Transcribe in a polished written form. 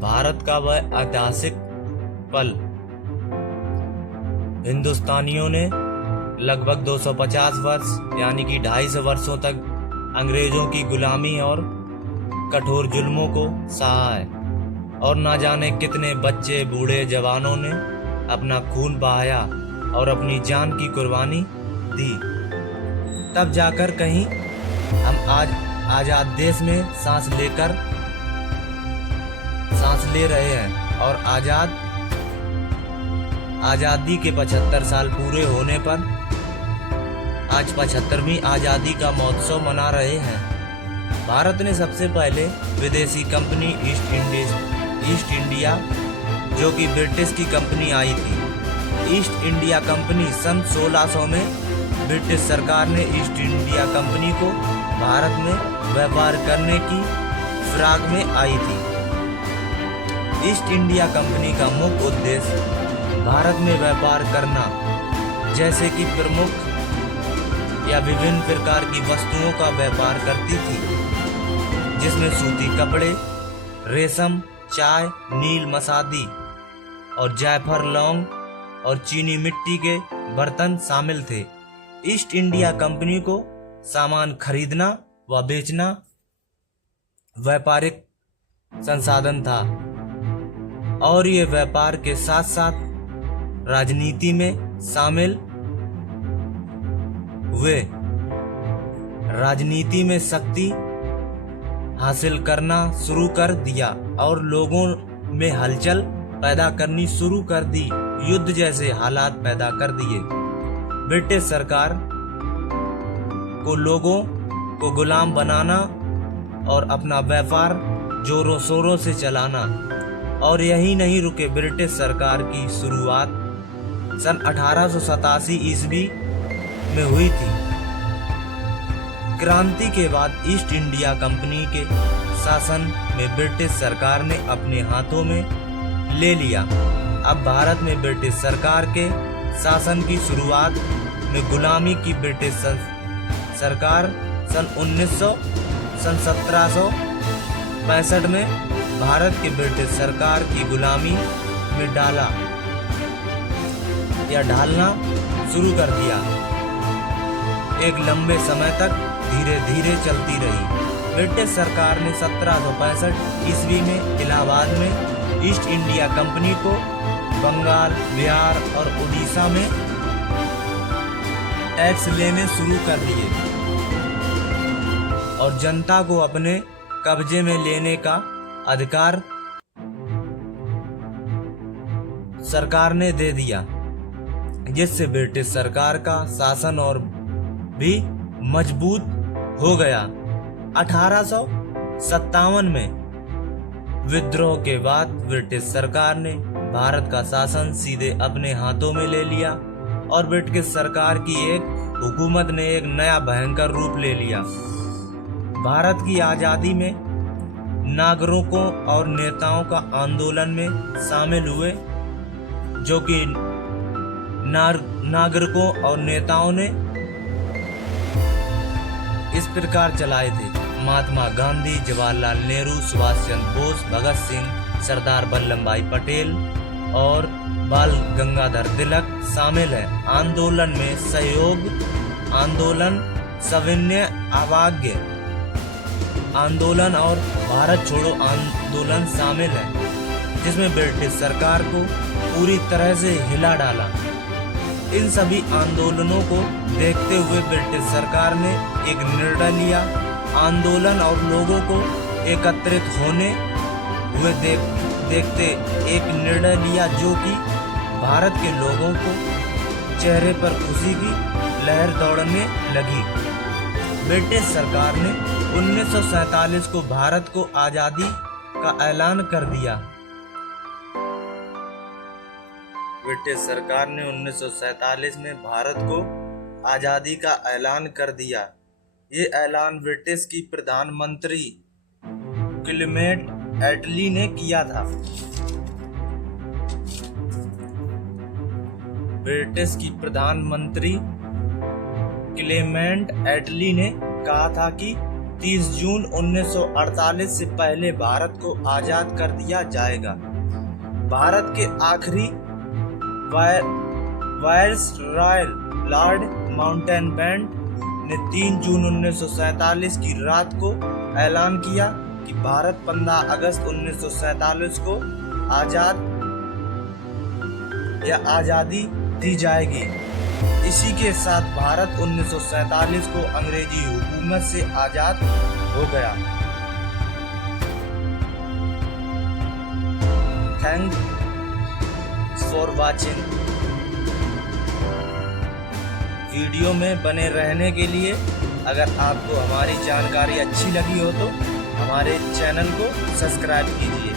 भारत का वह ऐतिहासिक पल हिंदुस्तानियों ने लगभग 250 वर्ष यानी कि 250 वर्षों तक अंग्रेजों की गुलामी और कठोर जुल्मों को सहा है और ना जाने कितने बच्चे बूढ़े जवानों ने अपना खून बहाया और अपनी जान की कुर्बानी दी। तब जाकर कहीं हम आज आजाद देश में सांस ले रहे हैं और आजादी के 75 साल पूरे होने पर आज 75वीं आजादी का महोत्सव मना रहे हैं। भारत ने सबसे पहले विदेशी कंपनी ईस्ट इंडिया जो कि ब्रिटिश की कंपनी आई थी। ईस्ट इंडिया कंपनी सन 1600 में ब्रिटिश सरकार ने ईस्ट इंडिया कंपनी को भारत में व्यापार करने की फिराक में आई थी। ईस्ट इंडिया कंपनी का मुख्य उद्देश्य भारत में व्यापार करना, जैसे कि प्रमुख या विभिन्न प्रकार की वस्तुओं का व्यापार करती थी, जिसमें सूती कपड़े, रेशम, चाय, नील मसादी और जायफल, लौंग और चीनी मिट्टी के बर्तन शामिल थे। ईस्ट इंडिया कंपनी को सामान खरीदना व बेचना व्यापारिक संसाधन था और ये व्यापार के साथ साथ राजनीति में शामिल हुए। राजनीति में शक्ति हासिल करना शुरू कर दिया और लोगों में हलचल पैदा करनी शुरू कर दी, युद्ध जैसे हालात पैदा कर दिए। ब्रिटिश सरकार को लोगों को गुलाम बनाना और अपना व्यापार जोरों शोरों से चलाना, और यही नहीं रुके। ब्रिटिश सरकार की शुरुआत सन 1887 ईस्वी में हुई थी। क्रांति के बाद ईस्ट इंडिया कंपनी के शासन में ब्रिटिश सरकार ने अपने हाथों में ले लिया। अब भारत में ब्रिटिश सरकार के शासन की शुरुआत में गुलामी की ब्रिटिश सरकार सन 1765 में भारत के ब्रिटिश सरकार की गुलामी में ढालना शुरू कर दिया। एक लंबे समय तक धीरे धीरे चलती रही। ब्रिटिश सरकार ने 1765 ईस्वी में इलाहाबाद में ईस्ट इंडिया कंपनी को बंगाल, बिहार और उड़ीसा में टैक्स लेने शुरू कर दिए और जनता को अपने कब्जे में लेने का अधिकार सरकार ने दे दिया, जिससे ब्रिटिश सरकार का शासन और भी मजबूत हो गया। 1857 में विद्रोह के बाद ब्रिटिश सरकार ने भारत का शासन सीधे अपने हाथों में ले लिया और ब्रिटिश सरकार की एक हुकूमत ने एक नया भयंकर रूप ले लिया। भारत की आजादी में नागरिकों और नेताओं का आंदोलन में शामिल हुए, जो कि नागरिकों और नेताओं ने इस प्रकार चलाए थे। महात्मा गांधी, जवाहरलाल नेहरू, सुभाष चंद्र बोस, भगत सिंह, सरदार वल्लभ भाई पटेल और बाल गंगाधर तिलक शामिल हैं। आंदोलन में सहयोग आंदोलन, सविनय अवज्ञा आंदोलन और भारत छोड़ो आंदोलन शामिल है, जिसमें ब्रिटिश सरकार को पूरी तरह से हिला डाला। इन सभी आंदोलनों को देखते हुए ब्रिटिश सरकार ने एक निर्णय लिया। आंदोलन और लोगों को एकत्रित होने हुए देखते एक निर्णय लिया, जो कि भारत के लोगों को चेहरे पर खुशी की लहर दौड़ने लगी। ब्रिटिश सरकार ने 1947 को भारत को आजादी का ऐलान कर दिया। ब्रिटिश सरकार ने 1947 में भारत को आजादी का ऐलान कर दिया। ये ऐलान ब्रिटिश की प्रधानमंत्री क्लेमेंट एटली ने किया था। ब्रिटिश की प्रधानमंत्री क्लेमेंट एटली ने कहा था कि 30 जून 1948 से पहले भारत को आजाद कर दिया जाएगा। भारत के आखिरी वायसराय लॉर्ड माउंटबेटन ने 3 जून 1947 की रात को ऐलान किया कि भारत 15 अगस्त 1947 को आजादी दी जाएगी। इसी के साथ भारत 1947 को अंग्रेजी हुकूमत से आजाद हो गया। Thanks for watching. वीडियो में बने रहने के लिए। अगर आपको हमारी जानकारी अच्छी लगी हो तो हमारे चैनल को सब्सक्राइब कीजिए।